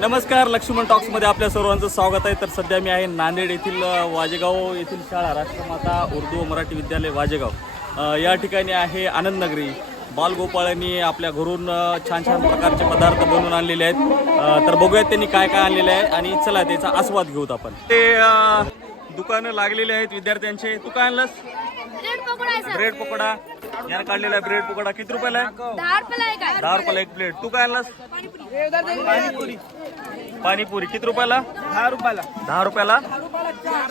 नमस्कार, लक्ष्मण टॉक्समध्ये आपल्या सर्वांचं स्वागत आहे. तर सध्या मी आहे नांदेड येथील वाजेगाव येथील शाळा राष्ट्रमाता उर्दू व मराठी विद्यालय वाजेगाव या ठिकाणी आहे आनंद नगरी. बालगोपाळांनी आपल्या घरून छान छान प्रकारचे पदार्थ बनवून आणलेले आहेत. तर बघूयात त्यांनी काय काय आणलेले आहे आणि चला त्याचा आस्वाद घेऊत आपण. ते दुकानं लागलेले आहेत विद्यार्थ्यांचे. तू काय आणलंस? ब्रेड पकोडा. यानं काढलेला ब्रेड पकोडा किती रुपयाला आहे? 10 रुपयाला एक प्लेट. तू काय आणलास? पाणीपुरी किती रुपयाला? 10 रुपयाला. 10 रुपयाला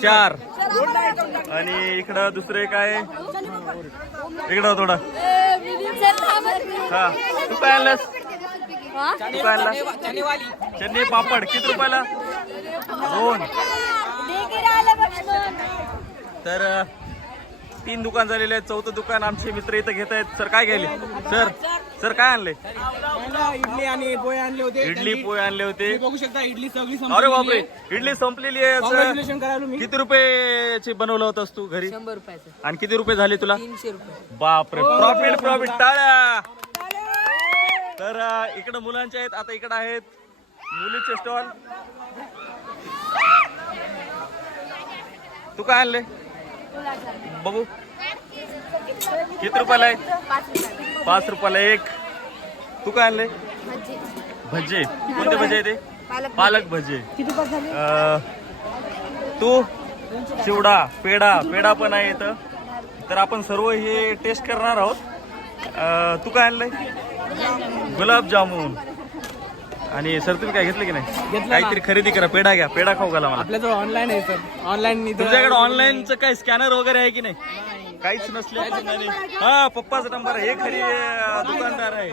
4. आणि इकडं दुसरे काय? इकडं थोडं. हा, तू काय आणलास? तू काय आणलास? चटणी पापड किती रुपयाला? 2. तर 3 दुकान झालेले आहेत. 4थं दुकान आमचे मित्र इथं घेत आहेत. सर काय घ्यायले? सर काय आणले? इडली आणि पोहे आणले होते. इडली पोहे आणले होते. बघू शकता इडली सगळी अरे बापरे, इडली संपलेली आहे. कॉंग्रॅच्युलेशन करायलो मी. किती रुपयाची बनवलं होतंस तू घरी? 100 रुपयाचं. आणि किती रुपये झाले तुला? 300 रुपये. बापरे, प्रॉफिट टाळ्या. तर इकडं मुलांचे आहेत. आता इकडं आहेत मुलीचे स्टॉल. तू काय आणले बघू? किती रुपयाला आहे? 5 रुपयाला एक. तू काय आणले? भजे. कोणते भजे आहे ते? पालक भजे. तू? चिवडा, पेढा पण आहे इथं. तर आपण सर्व हे टेस्ट करणार आहोत. तू काय आणलंय? गुलाबजामुन. आणि सर तुम्ही काय घेतलं की नाही? काहीतरी खरेदी करा. पेढा घ्या, पेढा खाऊ घाला मला. आपल्याजवळ ऑनलाईन आहे सर. ऑनलाईन तुमच्याकडे ऑनलाईनचं काय स्कॅनर वगैरे आहे की नाही? काहीच नसले. हा, पप्पाचा नंबर आहे. हे खरी दुकानदार आहे.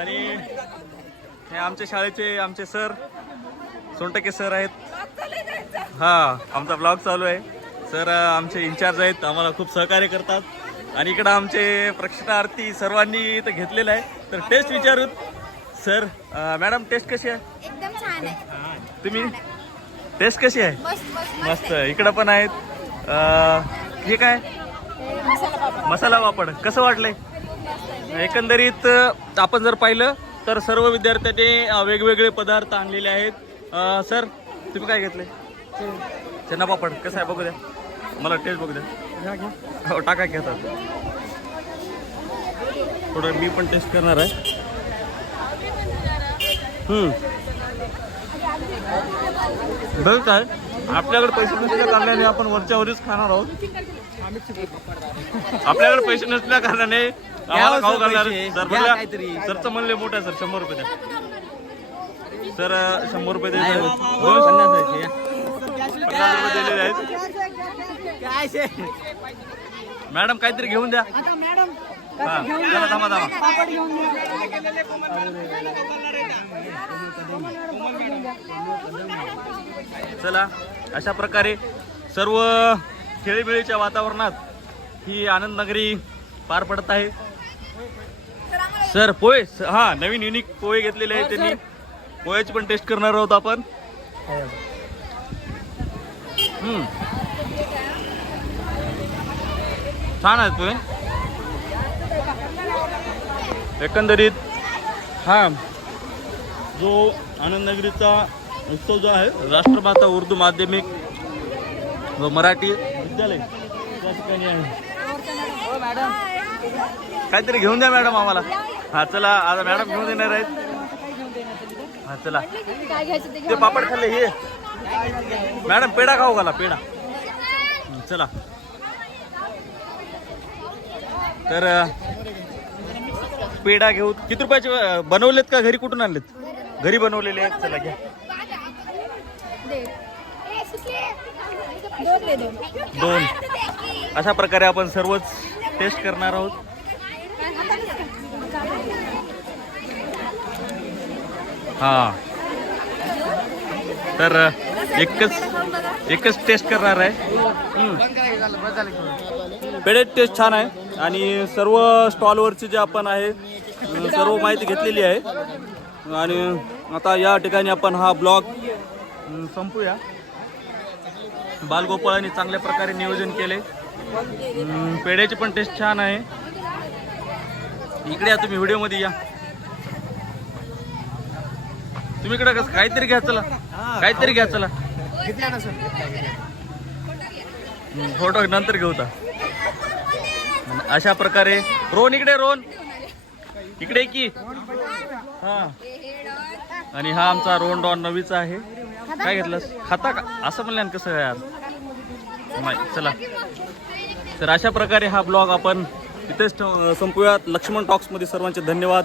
आणि हे आमच्या शाळेचे आमचे सर सोनटके सर आहेत. हा, आमचा ब्लॉग चालू आहे. सर आमचे इंचार्ज आहेत, आम्हाला खूप सहकार्य करतात. आणि इकडं आमचे प्रशिक्षणार्थी सर्वांनी इथं घेतलेलं आहे. तर टेस्ट विचारूत. सर मॅडम टेस्ट कशी आहे? एकदम छान आहे. तुम्ही टेस्ट कशी आहे? मस्त. इकडं पण आहेत. हे काय? मसाला पापड. कसं वाटलंय? एकंदरीत आपण जर पाहिलं तर सर्व विद्यार्थ्यांनी वेगवेगळे पदार्थ आणलेले आहेत. सर तुम्ही काय घेतले? चना पापड. कसं आहे बघू द्या मला, टेस्ट बघू द्या. हो, टाका घेतात. थोडं मी पण टेस्ट करणार आहे. बघ काय, आपल्याकडे पैसे नसल्या कारणाने आपण वरच्या वरच खाणार आहोत. आपल्याकडे पैसे नसल्या कारणाने आम्हाला खाऊ घालणार. सर बोलल्या, सरचं म्हणले मोठं आहे. सर 100 रुपये द्या. सर 100 रुपये द्यायचे. 50 रुपये दिलेले आहेत. मॅडम काहीतरी घेऊन द्या. हा, चला थांबा. चला, अशा प्रकारे सर्व खेळीमेळीच्या वातावरणात ही आनंद नगरी पार पडत आहे. सर पोहे, हा नवीन युनिक पोहे घेतलेले आहेत त्यांनी. पोह्याची पण टेस्ट करणार आहोत आपण. छान आहेत पोहे. एकंदरीत हा जो आनंद नगरीचा उत्सव जो आहे, राष्ट्रमाता उर्दू माध्यमिक व मराठी विद्यालय त्या ठिकाणी आहे. काहीतरी घेऊन द्या मॅडम आम्हाला. हा चला, आता मॅडम घेऊन देणार आहेत. हा चला, ते पापड खाल्ले. हे मॅडम पेढा खाऊ घाला, पेढा. चला, तर पेढा घेऊ. किती रुपयाचे बनवलेत का घरी? कुठून आणलेत? घरी बनवलेले आहेत. चला घ्या. 2. अशा प्रकारे आपण सर्वच टेस्ट करणार आहोत. हा, तर एकच टेस्ट करणार आहे. पेढे टेस्ट छान आहे. आणि सर्व स्टॉलवरची जे आपण आहे सर्व माहिती घेतलेली आहे. आणि आता या ठिकाणी आपण हा ब्लॉग संपूया. बालगोपाळांनी चांगल्या प्रकारे नियोजन केले. पेढ्याची पण टेस्ट छान आहे. इकडे या तुम्ही, व्हिडिओमध्ये या. तुम्ही इकडे कसं काहीतरी घ्या चला, काहीतरी घ्या चला. फोटो नंतर घेऊ ता. अशा प्रकारे रोहन इकडे, रोहन इकडे की. हा आणि हा आमचा रोहन डॉन नवीचा आहे. काय घेतलंस, खाता का असं म्हणलं कसं आहे यार. नाही चला, तर अशा प्रकारे हा ब्लॉग आपण इथेच संपूयात. लक्ष्मण टॉक्समध्ये सर्वांचे धन्यवाद.